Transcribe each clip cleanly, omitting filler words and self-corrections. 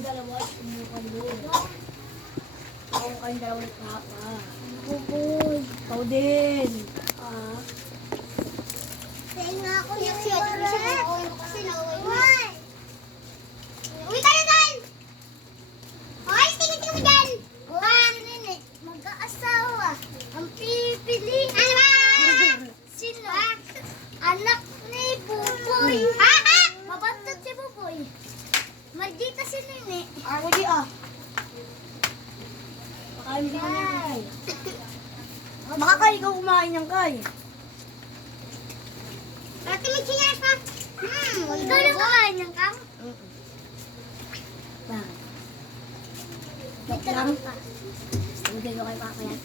kayong dalawa, sumukan doon. Ako kayong dalawa ni Papa. Buboy. Ikaw din. Kaya nga ako yung kasi nauwi. Uwi ka na dyan! Hoy, tingin-tingin mo dyan! Nini, mag-aasawa. Ang pipiliin. Ano ba? Sino? Anak ni Buboy. Ha? Mabantot si Buboy. Maldita si Nini. Ako di Pakain mo kami ng Kay. Baka Kay, ikaw kumain ng Kay. Dati may chinyas pa. Ikaw na kumain ng kang? Bakit? Dito lang ka. Bigay ko kay Papa yan.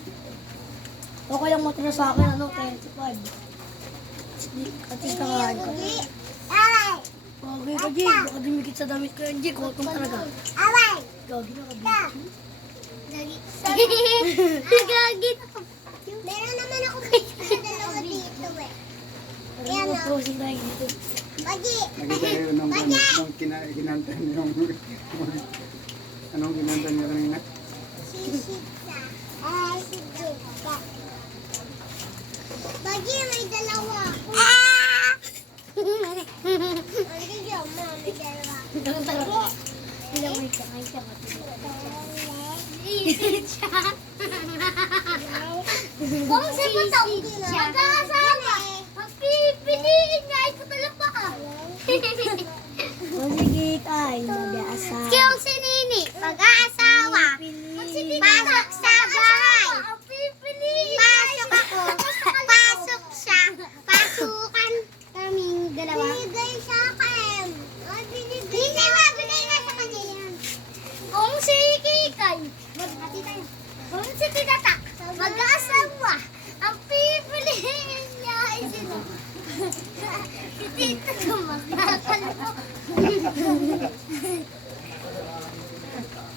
Okay lang matira sa akin, 25. At least nakahan ko. Alay! Okay ka, Jay. Baka dumikit sa damit ko yan, Jay. Kotong talaga. Alay! Gagi na ka, Gagi. Gagi. Meron naman ako dalawa dito eh. Pero mga closing tayo dito. Bagi! Nakita kayo nung kinanta yung anong kinanta niya kanina? Sisita. Ay, sisita. Bagi, may dalawa ako. Bagi, may dalawa. Bilang may kamay siya, Isit siya. Kung si Putong mag-aasawa, magpipiliin niya ay putalapa ka. O sige, tayo. Mag-aasawa. Yung si Nini, mag-aasawa. Pasok sa bahay. Pasok ako. Pasok siya. Pasukan kaming dalawa. Binigay sa akin. Hindi ba, binigay na sa kanya yan. Kung si Kikay, kung si Titatak, mag-aasawa. Ang pipiliin niya ay sino? Si Tita Tumakakalo.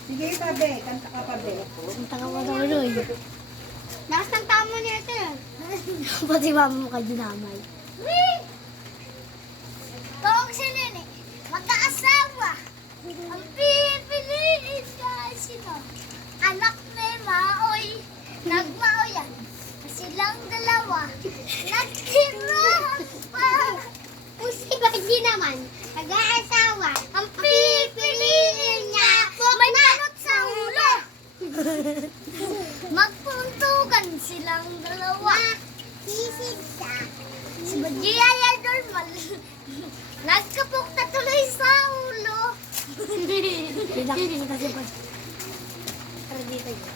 Sige, tabi. Kanta ka pa, be. Ang taka mo na ulo eh. Lakas ng tamo niya ito. Pati mama mo kay dinamay. Kung si Nene, mag-aasawa. Ang pipiliin niya ay sino? Anak ni Maoy. Nagmaoyan. Silang dalawa. Nagtira pa. Kung si Baji naman, mag-aasawa. Ang pipiliin niya, may manot sa ulo. Magpuntukan silang dalawa. Sisig sa. Si Baji ay normal. Nagkapok na tuloy sa ulo. Pinakita siya pa. Tara dito yun.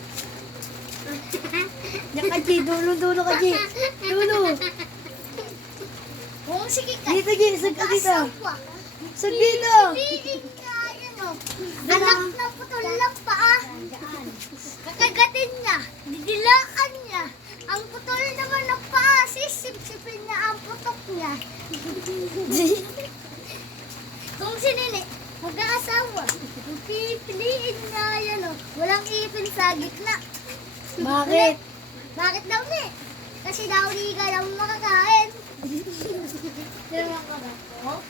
Diyan ka, Jay. Dulo ka, Jay. Dulo. Kung si Kikay, Dito, Jay. Sag ka dito. mag-aasawa. Sag dito. Pipiliin niya, yan o. Anak na putol lang paa. Kakagatin niya, didilakan niya. Ang putol naman ng paa, sisip-sipin niya ang putok niya. Kung si Nene, mag-aasawa, pipiliin niya yan o. Walang ipin sa gitna. Bakit? Bakit daw ni? Kasi daw di ka daw makakain. Meron ka ba? Oh?